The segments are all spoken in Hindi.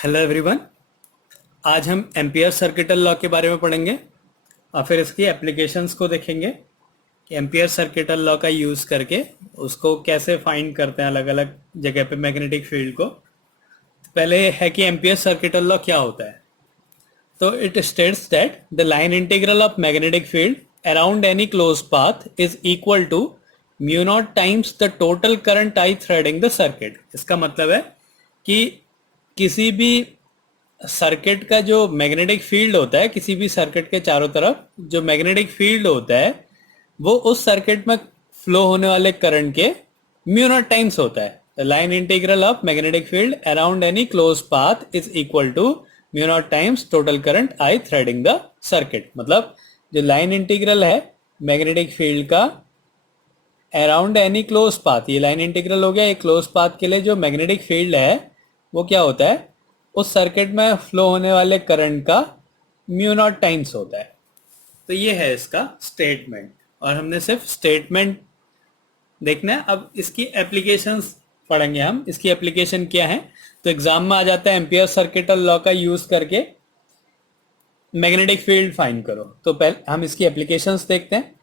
Hello everyone. आज हम एम्पियर सर्किटल लॉ के बारे में पढ़ेंगे और फिर इसकी एप्लीकेशंस को देखेंगे कि एम्पियर सर्किटल लॉ का यूज़ करके उसको कैसे फाइंड करते हैं अलग अलग जगह पे मैग्नेटिक फील्ड को। तो पहले है कि एम्पियर सर्किटल लॉ क्या होता है। तो it states that the line integral of magnetic field around any close path is equal to mu naught times the total current I threading the circuit. इसका मतलब है कि किसी भी सर्किट का जो मैग्नेटिक फील्ड होता है, किसी भी सर्किट के चारों तरफ जो मैग्नेटिक फील्ड होता है वो उस सर्किट में फ्लो होने वाले करंट के म्यू नॉट टाइम्स होता है। The line integral of magnetic field around any close path is equal to mu naught times total current I threading the circuit. मतलब जो लाइन इंटीग्रल है मैग्नेटिक फील्ड का अराउंड एनी क्लोज पाथ, ये लाइन इंटीग्रल हो गया। ये क्लोज पाथ के लिए जो मैग्नेटिक फील्ड है वो क्या होता है, उस सर्किट में फ्लो होने वाले करंट का म्यू नॉट टाइम्स होता है। तो ये है इसका स्टेटमेंट और हमने सिर्फ स्टेटमेंट देखना है। अब इसकी एप्लीकेशंस पढ़ेंगे हम। इसकी एप्लीकेशन क्या है, तो एग्जाम में आ जाता है एम्पियर सर्किटल लॉ का यूज करके मैग्नेटिक फील्ड फाइंड करो। तो पहले हम इसकी एप्लीकेशंस देखते हैं।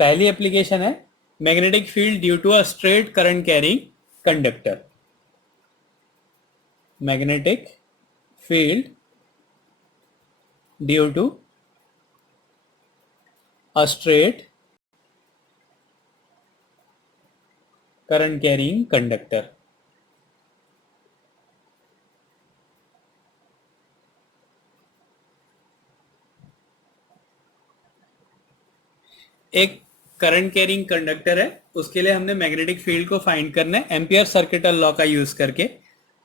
पहली एप्लीकेशन है magnetic field due to a straight current carrying conductor. Magnetic field due to a straight current carrying conductor. एक करंट कैरिंग कंडक्टर है, उसके लिए हमने मैग्नेटिक फील्ड को फाइंड करना है एम्पियर सर्किटल लॉ का यूज करके।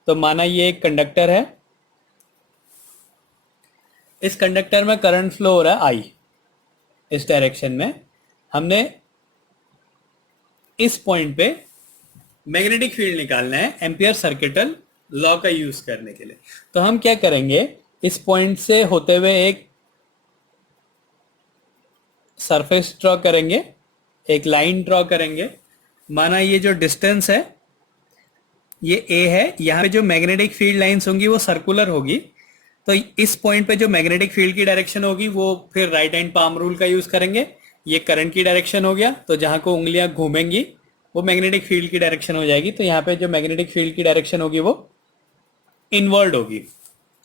तो माना ये एक कंडक्टर है, इस कंडक्टर में करंट फ्लो हो रहा है आई इस डायरेक्शन में। हमने इस पॉइंट पे मैग्नेटिक फील्ड निकालना है एम्पियर सर्किटल लॉ का यूज करने के लिए। तो हम क्या करेंगे, इस पॉइंट से होते हुए एक सरफेस ड्रॉ करेंगे, एक लाइन ड्रॉ करेंगे। माना ये जो डिस्टेंस है ये ए है, यहाँ पे जो मैग्नेटिक फील्ड लाइंस होंगी वो सर्कुलर होगी। तो इस पॉइंट पे जो मैग्नेटिक फील्ड की डायरेक्शन होगी वो फिर राइट हैंड पाम रूल का यूज करेंगे। ये करंट की डायरेक्शन हो गया, तो जहां को उंगलियां घूमेंगी वो मैग्नेटिक फील्ड की डायरेक्शन हो जाएगी। तो यहाँ पे जो मैग्नेटिक फील्ड की डायरेक्शन होगी वो इनवर्ड होगी,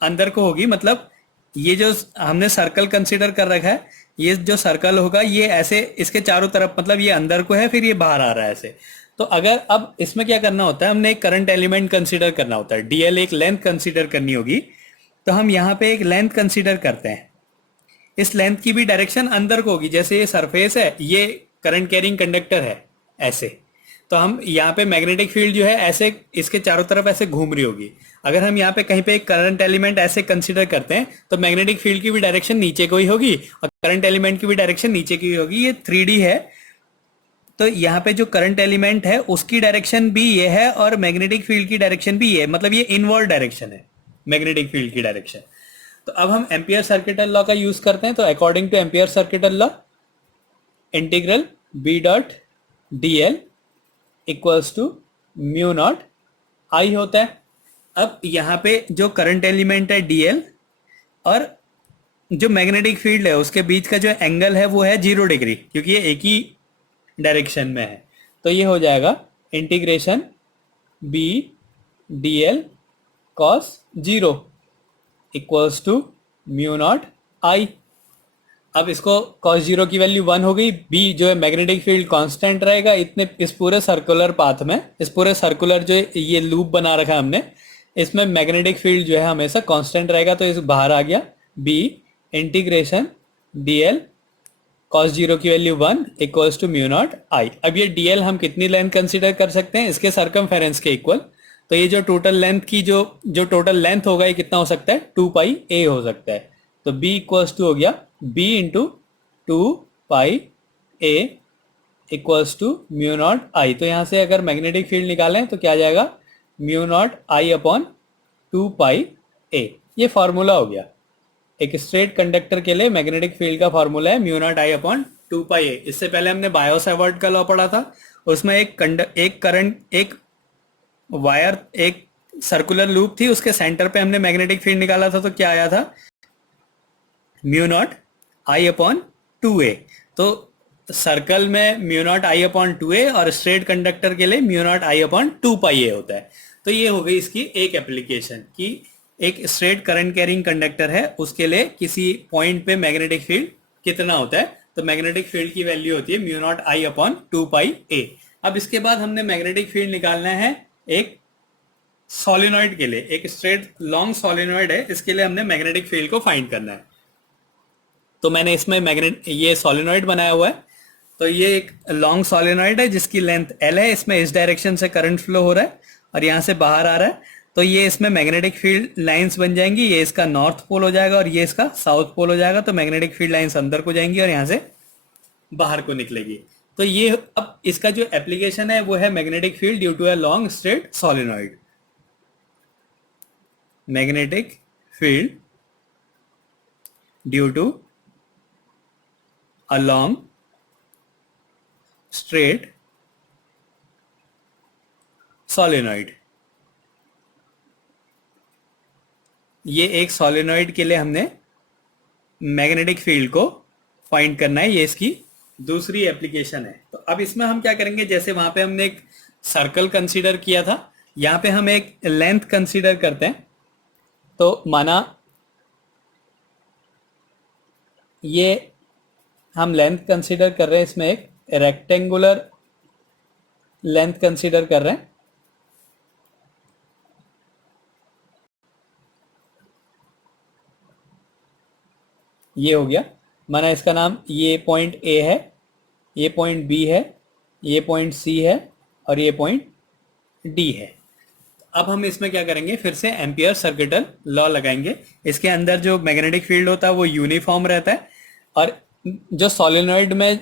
अंदर को होगी। मतलब ये जो हमने सर्कल कंसीडर कर रखा है, ये जो सर्कल होगा ये ऐसे इसके चारों तरफ, मतलब ये अंदर को है फिर ये बाहर आ रहा है ऐसे। तो अगर अब इसमें क्या करना होता है, हमने एक करंट एलिमेंट कंसीडर करना होता है, डीएल एक लेंथ कंसीडर करनी होगी। तो हम यहाँ पे एक लेंथ कंसीडर करते हैं। इस लेंथ की भी डायरेक्शन अंदर को होगी, जैसे ये सरफेस है, ये करंट कैरिंग कंडक्टर है ऐसे। तो हम यहाँ पे मैग्नेटिक फील्ड जो है ऐसे इसके चारों तरफ ऐसे घूम रही होगी। अगर हम यहाँ पे कहीं पे एक करंट एलिमेंट ऐसे कंसीडर करते हैं तो मैग्नेटिक फील्ड की भी डायरेक्शन नीचे को ही होगी और करंट एलिमेंट की भी डायरेक्शन नीचे की होगी। ये 3D है, तो यहाँ पे जो करंट एलिमेंट है उसकी डायरेक्शन भी ये है और मैग्नेटिक फील्ड की डायरेक्शन भी ये है। मतलब ये इनवर्ड डायरेक्शन है मैग्नेटिक फील्ड की डायरेक्शन। तो अब हम एम्पियर सर्किटल लॉ का यूज करते हैं। तो according to Ampere circuital law, integral B dot D L equals to mu naught I होता है। अब यहाँ पे जो करंट एलिमेंट है डीएल और जो मैग्नेटिक फील्ड है उसके बीच का जो एंगल है वो है 0 डिग्री, क्योंकि ये एक ही डायरेक्शन में है। तो ये हो जाएगा integration B D L cos 0 equals to mu naught I. अब इसको cos 0 की वैल्यू 1 हो गई। बी जो है मैग्नेटिक फील्ड कांस्टेंट रहेगा इतने इस पूरे सर्कुलर पाथ में, इस पूरे सर्कुलर जो ये लूप बना रखा हमने, इसमें मैग्नेटिक फील्ड जो है हमेशा कांस्टेंट रहेगा। तो इस बाहर आ गया B integration D L cos 0 की value 1 equals to mu naught I. अब ये डी एल हम कितनी लेंथ कंसिडर कर सकते हैं, इसके सर्कमफेरेंस के इक्वल। तो ये जो टोटल लेंथ की जो टोटल लेंथ होगा ये कितना हो सकता है, 2 पाई ए हो सकता है। तो b इक्वल्स टू हो गया b into 2 pi A equals to mu naught I. तो यहाँ से अगर मैग्नेटिक फील्ड निकालें तो क्या आ जाएगा, mu naught I upon 2 pi ए। ये फॉर्मूला हो गया। एक स्ट्रेट कंडक्टर के लिए मैग्नेटिक फील्ड का फॉर्मूला है mu naught I upon 2 pi ए। इससे पहले हमने बायो-सावर्ट का लॉ पढ़ा था, उसमें एक करंट, एक वायर, एक सर्कुलर लूप थी, उसके सेंटर पे हमने मैग्नेटिक फील्ड निकाला था, तो क्या आया था, mu naught I upon 2a। तो सर्कल में mu naught I upon 2a और स्ट्रेट कंडक्टर के लिए mu naught I upon 2 pi a होता है। तो ये हो गई इसकी एक एप्लीकेशन कि एक स्ट्रेट करंट कैरिंग कंडक्टर है, उसके लिए किसी पॉइंट पे मैग्नेटिक फील्ड कितना होता है, तो मैग्नेटिक फील्ड की वैल्यू होती है mu naught I upon 2 pi a। अब इसके बाद हमने मैग्नेटिक फील्ड निकालना है एक सोलिनॉइड के लिए, एक स्ट्रेट लॉन्ग सोलिनॉइड है, इसके लिए हमने मैग्नेटिक फील्ड को फाइंड करना है। तो मैंने इसमें ये सोलिनॉइड बनाया हुआ है। तो ये एक लॉन्ग सोलिनॉइड है जिसकी लेंथ L है, इसमें इस डायरेक्शन से करंट फ्लो हो रहा है और यहाँ से बाहर आ रहा है। तो ये इसमें मैग्नेटिक फील्ड लाइंस बन जाएंगी, ये इसका नॉर्थ पोल हो जाएगा और ये इसका साउथ पोल हो जाएगा। तो मैग्नेटिक फील्ड लाइंस अंदर को जाएंगी और यहाँ से बाहर को निकलेगी। तो ये अब इसका जो एप्लीकेशन है वो है magnetic field due to a long straight solenoid. Magnetic field due to a long straight solenoid। ये एक सोलिनॉइड के लिए हमने मैग्नेटिक फील्ड को फाइंड करना है, ये इसकी दूसरी एप्लीकेशन है। तो अब इसमें हम क्या करेंगे, जैसे वहां पे हमने एक सर्कल कंसीडर किया था, यहां पे हम एक लेंथ कंसीडर करते हैं। तो माना ये हम लेंथ कंसीडर कर रहे हैं, इसमें एक रेक्टेंगुलर लेंथ कंसीडर कर रहे हैं। ये हो गया, माना इसका नाम, ये पॉइंट A है, ये पॉइंट B है, ये पॉइंट C है और ये पॉइंट D है। अब हम इसमें क्या करेंगे, फिर से एम्पियर सर्किटल लॉ लगाएंगे। इसके अंदर जो मैग्नेटिक फील्ड होता है वो यूनिफॉर्म रहता है और जो सोलिनॉइड में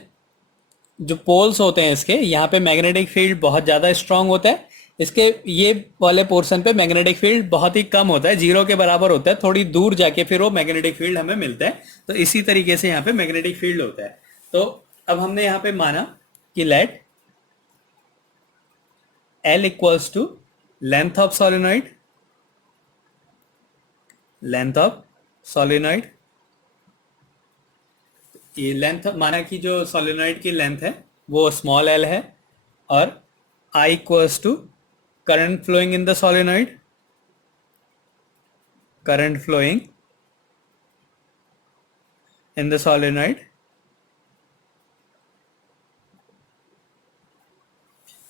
जो पोल्स होते हैं इसके, यहाँ पे मैग्नेटिक फील्ड बहुत ज़्यादा स्ट्रांग होता है, इसके ये वाले पोर्शन पे मैग्नेटिक फील्ड बहुत ही कम होता है, जीरो के बराबर होता है, थोड़ी दूर जाके फिर वो मैग्नेटिक फील्ड हमें मिलता है। तो इसी तरीके से यहाँ पे मैग्नेटिक फील्ड होता है। तो अब हमने यहाँ पे माना कि let L equals to length of solenoid, length of solenoid, ये लेंथ माना कि जो सोलिनॉइड की लेंथ है वो स्मॉल l है और I equals to current flowing in the solenoid, current flowing in the solenoid,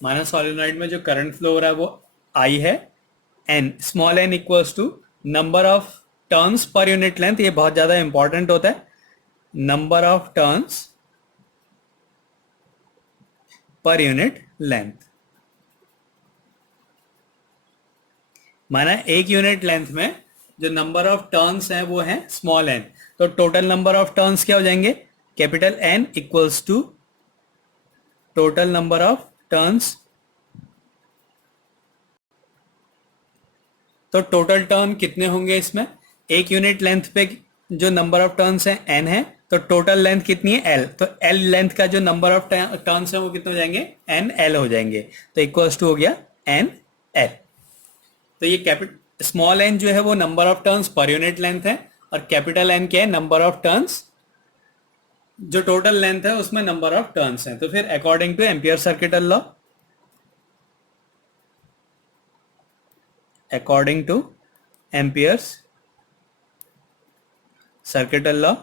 माना सोलिनॉइड में जो करंट फ्लो हो रहा है वो I है, n small n equals to number of turns per unit length, ये बहुत ज्यादा इंपॉर्टेंट होता है, number of turns per unit length. माना एक यूनिट लेंथ में जो नंबर ऑफ टर्न्स हैं वो है स्मॉल n, तो टोटल नंबर ऑफ टर्न्स क्या हो जाएंगे, capital N equals to total number of turns. तो टोटल टर्न कितने होंगे इसमें, एक यूनिट लेंथ पे जो नंबर ऑफ टर्न्स है n है, तो टोटल लेंथ कितनी है L, तो L लेंथ का जो नंबर ऑफ टर्न्स है वो कितने हो जाएंगे, NL हो जाएंगे। तो इक्वल्स टू हो गया NL। तो ये कैपिटल स्मॉल n जो है वो number of turns per unit length है और कैपिटल N क्या है, नंबर ऑफ टर्न्स, जो टोटल लेंथ है उसमें नंबर ऑफ टर्न्स हैं। तो फिर according to Ampere circuital law, according to Ampere's circuital law,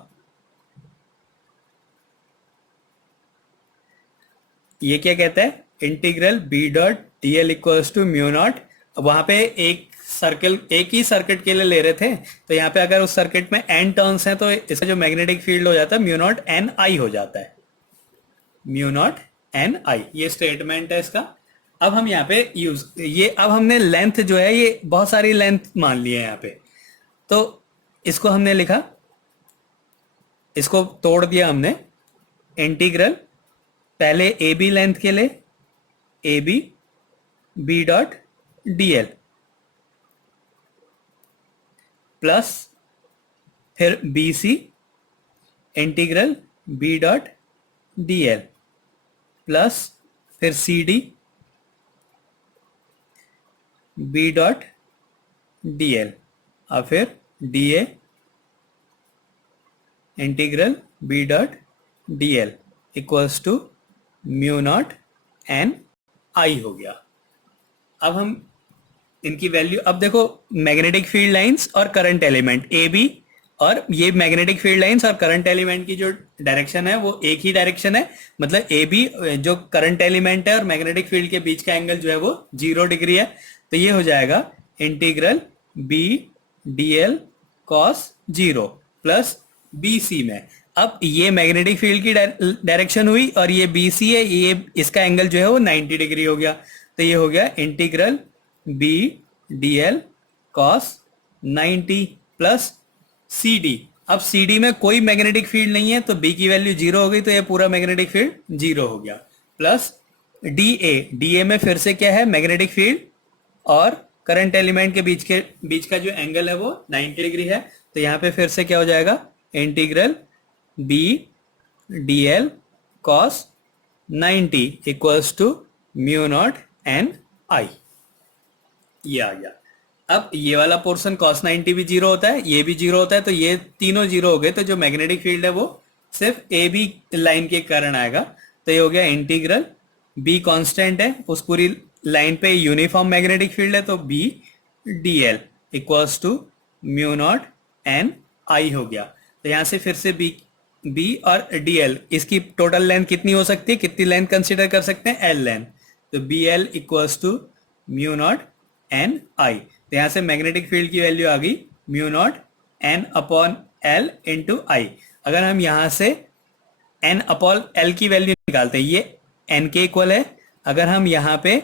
ये क्या कहता है, integral B dot DL equals to mu naught. वहां पे एक सर्कल, एक ही सर्किट के लिए ले रहे थे, तो यहाँ पे अगर उस सर्किट में n टर्न्स हैं तो इसका जो मैग्नेटिक फील्ड हो जाता है म्यू नॉट NI हो जाता है, म्यू नॉट NI, ये स्टेटमेंट है इसका। अब हम यहाँ पे यूज, ये अब हमने लेंथ जो है ये बहुत सारी लेंथ मान ली है यहाँ पे, तो इसको हमने लिखा, इसको तोड़ दिया हमने, इंटीग्रल पहले ए बी लेंथ के लिए A B B dot DL plus फिर BC integral B dot DL plus फिर C D B dot D L, और फिर D A integral B dot D L equals to mu naught N I हो गया। अब हम इनकी वैल्यू, अब देखो मैग्नेटिक फील्ड लाइंस और करंट एलिमेंट ए बी, और ये मैग्नेटिक फील्ड लाइंस और करंट एलिमेंट की जो डायरेक्शन है वो एक ही डायरेक्शन है, मतलब ए बी जो करंट एलिमेंट है और मैग्नेटिक फील्ड के बीच का एंगल जो है वो 0 डिग्री है। तो ये हो जाएगा integral B D L cos 0 plus B C में। अब ये मैग्नेटिक फील्ड की डायरेक्शन हुई और ये बी सी है, ये इसका एंगल जो है वो 90 डिग्री हो गया। तो ये हो गया integral B D L cos 90 plus C D. अब सी डी में कोई मैग्नेटिक फील्ड नहीं है तो बी की वैल्यू 0 हो गई, तो ये पूरा मैग्नेटिक फील्ड 0 हो गया। प्लस डी ए में फिर से क्या है, मैग्नेटिक फील्ड और करंट एलिमेंट के बीच का जो एंगल है वो 90 डिग्री है। तो यहां पे फिर से क्या हो जाएगा, integral B D L cos 90 equals to mu naught N I, ये आ गया। अब ये वाला पोर्शन cos 90 भी 0 होता है, ये भी 0 होता है, तो ये तीनों 0 हो गए। तो जो मैग्नेटिक फील्ड है वो सिर्फ ए बी लाइन के कारण आएगा। तो ये हो गया इंटीग्रल, बी कांस्टेंट है, उस पूरी लाइन पे यूनिफॉर्म मैग्नेटिक फील्ड है, तो B D L equals to mu naught N I हो गया। तो यहां से फिर से बी और डी एल, इसकी टोटल लेंथ कितनी हो सकती है, कितनी लेंथ कंसिडर कर सकते हैं, एल लेंथ। तो B L equals to mu naught N I. तो यहां से मैग्नेटिक फील्ड की वैल्यू आ गई mu naught N upon L into I. अगर हम यहां से एन अपॉन एल की वैल्यू निकालते हैं, ये एन के इक्वल है, अगर हम यहां पे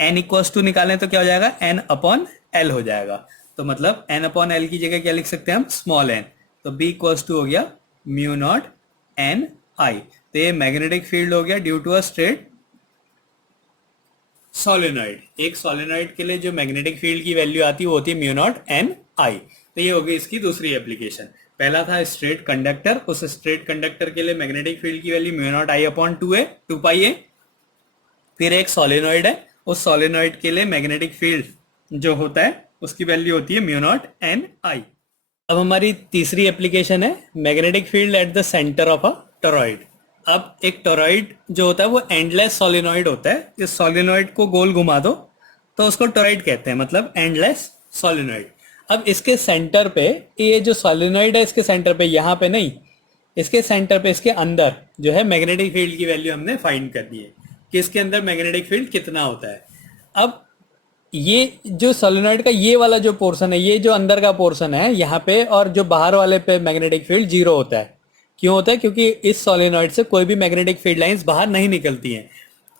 एन इक्वल्स टू निकालें तो क्या हो जाएगा, एन अपॉन एल हो जाएगा। तो मतलब एन अपॉन एल की जगह क्या लिख सकते हैं हम, स्मॉल एन। तो बी इक्वल्स टू हो गया म्यू नॉट एन आई। तो ये मैग्नेटिक फील्ड हो गया due to a straight solenoid. एक सोलेनॉइड के लिए जो मैग्नेटिक फील्ड की वैल्यू आती है वो होती है म्यू नॉट एन आई। तो ये हो गई इसकी दूसरी एप्लीकेशन। पहला था स्ट्रेट कंडक्टर, उस स्ट्रेट कंडक्टर के लिए मैग्नेटिक फील्ड की value mu naught I upon 2 pi ए। फिर एक सोलेनॉइड है, उस सोलेनॉइड के लिए मैग्नेटिक फील्ड जो होता है उसकी वैल्यू होती है म्यू नॉट एन आई। अब हमारी तीसरी एप्लीकेशन है magnetic field at the centre of a torrid. अब एक टॉरॉइड जो होता है वो एंडलेस सोलेनॉइड होता है। इस सोलेनॉइड को गोल घुमा दो तो उसको टॉरॉइड कहते हैं, मतलब एंडलेस सोलेनॉइड। अब इसके सेंटर पे, ये जो सोलेनॉइड है इसके सेंटर पे, यहाँ पे नहीं, इसके सेंटर पे, इसके अंदर जो है मैग्नेटिक फील्ड की वैल्यू हमने फाइंड कर दी है कि इसके अंदर मैग्नेटिक फील्ड कितना होता है। अब ये जो सोलेनॉइड का ये वाला जो पोर्शन है, ये जो अंदर का पोर्शन है यहाँ पे, और जो बाहर वाले पे मैग्नेटिक फील्ड 0 होता है। क्यों होता है, क्योंकि इस सोलेनॉइड से कोई भी मैग्नेटिक फील्ड लाइंस बाहर नहीं निकलती हैं।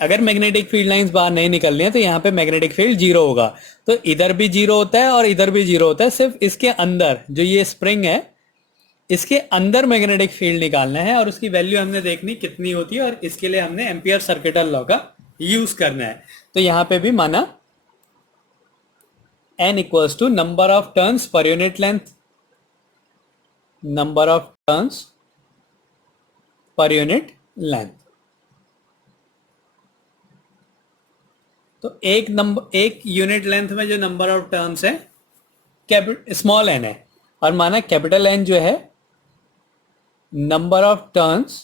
अगर मैग्नेटिक फील्ड लाइंस बाहर नहीं निकल रही हैं तो यहाँ पे मैग्नेटिक फील्ड 0 होगा। तो इधर भी 0 होता है और इधर भी 0 होता है। सिर्फ इसके अंदर जो ये स्प्रिंग है, इसके अंदर मैग्नेटिक फील्ड निकालना है और उसकी वैल्यू हमने देखनी कितनी होती है, और इसके लिए हमने एम्पियर सर्किटल लॉ का यूज करना है। तो यहाँ पे भी माना n equals to number of turns per unit length, number of turns per unit length। तो एक यूनिट लेंथ में जो नंबर ऑफ टर्न्स है स्मॉल n है, और माना कैपिटल N जो है number of turns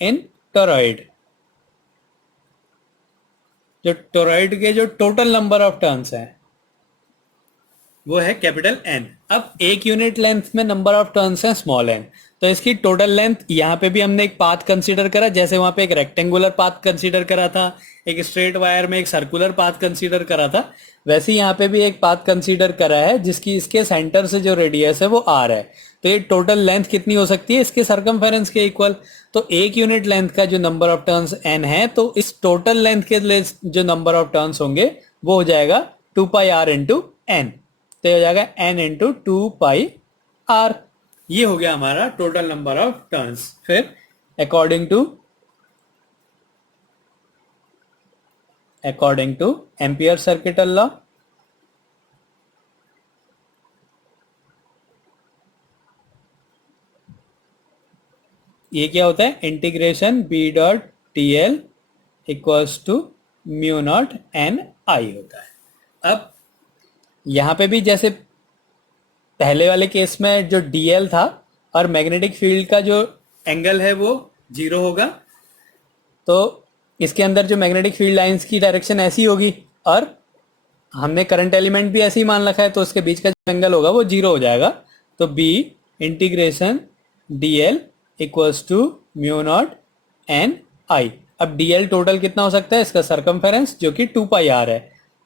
in torrid, जो टॉरॉइड के जो टोटल नंबर ऑफ टर्न्स है वो है कैपिटल N। अब एक यूनिट लेंथ में नंबर ऑफ टर्न्स है स्मॉल n, तो इसकी टोटल लेंथ, यहाँ पे भी हमने एक पाथ कंसीडर करा, जैसे वहां पे एक रेक्टेंगुलर पाथ कंसीडर करा था, एक स्ट्रेट वायर में एक सर्कुलर पाथ कंसीडर करा था, वैसे यहाँ पे भी एक पाथ कंसीडर करा है जिसकी इसके सेंटर से जो रेडियस है वो r है। तो ये टोटल लेंथ कितनी हो सकती है, इसके सरकमफेरेंस के इक्वल। तो एक यूनिट लेंथ का जो नंबर ऑफ टर्न्स n है, तो इस टोटल लेंथ के लिए जो नंबर ऑफ टर्न्स होंगे वो हो जाएगा 2 पाई r इंटू n। तो हो जाएगा n इंटू 2 पाई r। ये हो गया हमारा टोटल नंबर ऑफ टर्न्स। फिर according to Ampere circuital law, ये क्या होता है, integration B dot D L equals to mu naught N I होता है। अब यहाँ पे भी जैसे पहले वाले केस में जो dl था और मैग्नेटिक फील्ड का जो एंगल है वो 0 होगा, तो इसके अंदर जो मैग्नेटिक फील्ड लाइंस की डायरेक्शन ऐसी होगी और हमने करंट एलिमेंट भी ऐसे ही मान रखा है, तो उसके बीच का जो एंगल होगा वो 0 हो जाएगा। तो b integration dl equals to mu naught N I. अब dl टोटल कितना हो सकता है, इसका सरकमफेरेंस जो कि 2 पाई आर है,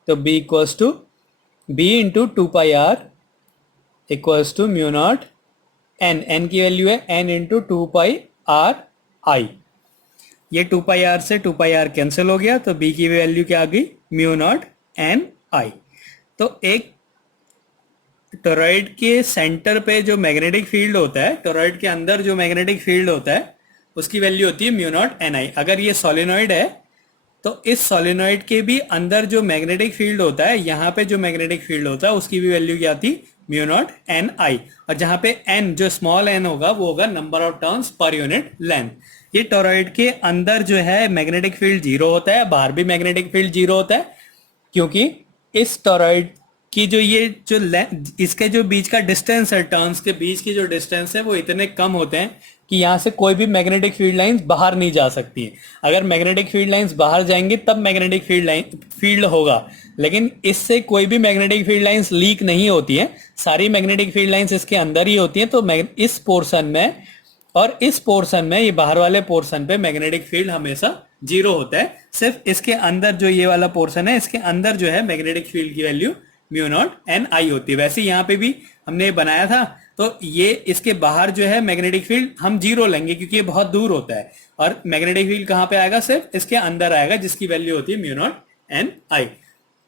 तो b equals to b into 2 pi R equals to mu naught N, N की वैल्यू है n into 2 pi R I. ये 2 पाई आर से 2 पाई आर कैंसिल हो गया, तो b की वैल्यू क्या आ गई, म्यू नॉट एन आई। तो एक टोरॉइड के सेंटर पे जो मैग्नेटिक फील्ड होता है, टोरॉइड के अंदर जो मैग्नेटिक फील्ड होता है उसकी वैल्यू होती है म्यू नॉट एन आई। अगर ये सोलेनॉइड है तो इस सोलेनॉइड के भी अंदर जो मैग्नेटिक फील्ड होता है, यहाँ पे जो मैग्नेटिक फील्ड होता है उसकी भी वैल्यू क्या आती, म्यू नॉट एन आई। और जहां पे n जो स्मॉल n होगा वो होगा number of turns per unit length. ये टोरॉइड के अंदर जो है मैग्नेटिक फील्ड 0 होता है, बाहर भी मैग्नेटिक फील्ड 0 होता है, क्योंकि इस टोरॉइड की जो ये जो इसके जो बीच का डिस्टेंस है, टर्न्स के बीच की जो डिस्टेंस है वो इतने कम होते हैं कि यहाँ से कोई भी मैग्नेटिक फील्ड लाइंस बाहर नहीं जा सकती है। अगर मैग्नेटिक फील्ड लाइंस बाहर जाएंगी तब मैग्नेटिक फील्ड होगा, लेकिन इससे कोई भी मैग्नेटिक फील्ड लाइंस लीक नहीं होती है, सारी मैग्नेटिक फील्ड लाइंस इसके अंदर ही होती हैं। तो इस पोर्शन में और इस पोर्शन में, ये बाहर वाले पोर्शन पे मैग्नेटिक फील्ड हमेशा 0 होता है। सिर्फ इसके अंदर जो ये वाला पोर्शन है, इसके अंदर जो है मैग्नेटिक फील्ड की वैल्यू म्यू नॉट एन आई होती है। वैसे यहाँ पे भी हमने बनाया था, तो ये इसके बाहर जो है मैग्नेटिक फील्ड हम 0 लेंगे क्योंकि ये बहुत दूर होता है, और मैग्नेटिक फील्ड कहाँ पे आएगा, सिर्फ इसके अंदर आएगा, जिसकी वैल्यू होती है म्यू नॉट एन आई।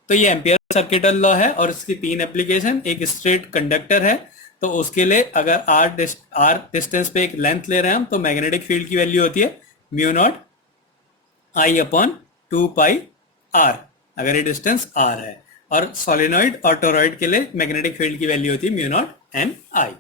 तो ये एम्पियर सर्किटल लॉ है और इसकी 3 एप्लीकेशन। एक स्ट्रेट कंडक्टर है, तो उसके लिए अगर आर डिस्टेंस पे एक लेंथ ले रहे हैं हम, तो मैग्नेटिक फील्ड की वैल्यू होती है mu naught I upon 2 pi R, अगर ये डिस्टेंस आर है। और सोलेनॉइड और टोरॉइड के लिए मैग्नेटिक फील्ड की वैल्यू होती है म्यू नॉट एन आई।